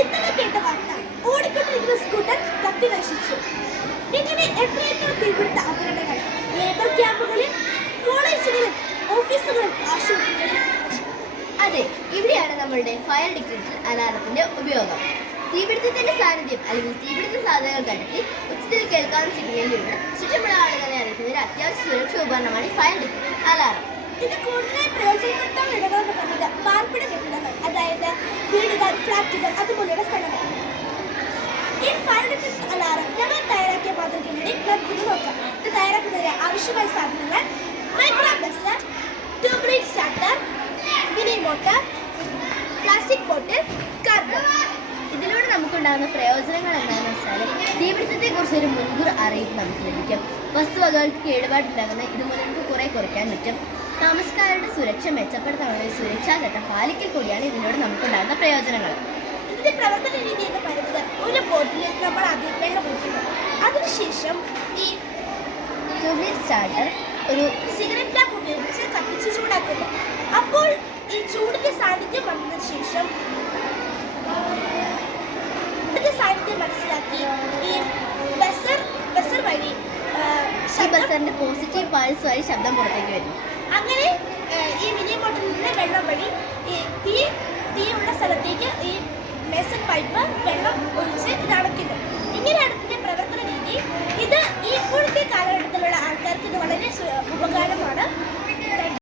ഇന്നലെ കേട്ട വാർത്ത, ഓടിക്കൊണ്ടിരിക്കുന്ന സ്കൂട്ടർ കത്തി നശിച്ചു. ഇങ്ങനെ എത്രയെത്ര തീപിടുത്ത അപകടങ്ങൾ ലേബർ ക്യാമ്പുകളിൽ, കോളേജുകളിൽ, ഓഫീസുകളിൽ, ആശുപത്രികളിൽ. അതെ, ഇവിടെയാണ് നമ്മളുടെ ഫയർ ഡിറ്റക്ടർ അലാറത്തിന്റെ ഉപയോഗം. തീപിടുത്തത്തിന്റെ സാന്നിധ്യം അല്ലെങ്കിൽ തീപിടുത്ത സാധ്യതകൾ കണ്ടെത്തി ഉച്ചത്തിൽ കേൾക്കാവുന്ന സിഗ്നലിലൂടെ ചുറ്റുമുള്ള ആളുകളെ അറിയിക്കുന്ന ഒരു അത്യാവശ്യ സുരക്ഷാ ഉപകരണമാണ് ഫയർ ഡിറ്റക്ടർ അലാറം. ഇത് കൂടുതലായി പ്രയോജനപ്പെടുത്താൻ ഇടകളെന്ന് പറഞ്ഞത് പാർപ്പിട കെട്ടിടങ്ങൾ, അതായത് വീടുകൾ, ഫ്ലാറ്റുകൾ, അതുപോലെയുള്ള സ്ഥലങ്ങൾ. ഈ ഫയർ ഡിറ്റക്ടർ അലാറം ഞങ്ങൾ തയ്യാറാക്കിയ മാതൃകയിലൂടെ നമുക്ക് നോക്കാം. ഇത് തയ്യാറാക്കുന്നതിന് ആവശ്യമായ സാധനങ്ങൾ: micro buzzer, tube light starter, mini motor, plastic bottle, carbon. ഇതിലൂടെ നമുക്കുണ്ടാകുന്ന പ്രയോജനങ്ങൾ എന്താണെന്ന് വെച്ചാൽ, തീപിടുത്തത്തെക്കുറിച്ച് ഒരു മുൻകൂർ അറിയിപ്പ് നമുക്ക് ലഭിക്കും. വസ്തുവകകൾക്ക് കേടുപാടുണ്ടാകുന്ന ഇതുമൂലം നമുക്ക് കുറെ കുറയ്ക്കാൻ പറ്റും. താമസക്കാരുടെ സുരക്ഷ മെച്ചപ്പെടുത്താനുള്ള ഒരു സുരക്ഷാ ചട്ടം പാലിക്കൽ കൂടിയാണ് ഇതിലൂടെ നമുക്കുണ്ടാകുന്ന പ്രയോജനങ്ങൾ. ഇതിന്റെ പ്രവർത്തന രീതി എന്ന് പറയുന്നത്, ഒരു ബോട്ടിൽ നമ്മൾ ആദ്യം വെള്ളം ഒഴിക്കുന്നു. അതിനുശേഷം ഈ ട്യൂബ് ലൈറ്റ് സ്റ്റാർട്ടർ ഒരു സിഗരറ്റ് ലാമ്പ് ഉപയോഗിച്ച് കത്തിച്ച് ചൂടാക്കുന്നു. അപ്പോൾ ഈ ചൂടിന്റെ സാന്നിധ്യം വന്നതിന് ശേഷം മനസ്സിലാക്കി ഈ ബസർ വഴി ബസറിന്റെ പോസിറ്റീവ് പൾസ് വഴി ശബ്ദം പുറത്തേക്ക് വരുന്നു. അങ്ങനെ ഈ മിനി മോട്ടറിൽ നിന്ന് വെള്ളം വഴി ഈ തീയുള്ള സ്ഥലത്തേക്ക് ഈ മെസൻ പൈപ്പ് വെള്ളം ഒഴിച്ച് ഇത് അടയ്ക്കുന്നു. ഇങ്ങനെയാണ് ഇതിന്റെ പ്രവർത്തന രീതി. ഇത് ഇപ്പോഴത്തെ കാലഘട്ടത്തിലുള്ള ആൾക്കാർക്ക് ഇത് വളരെ ഉപകാരമാണ്.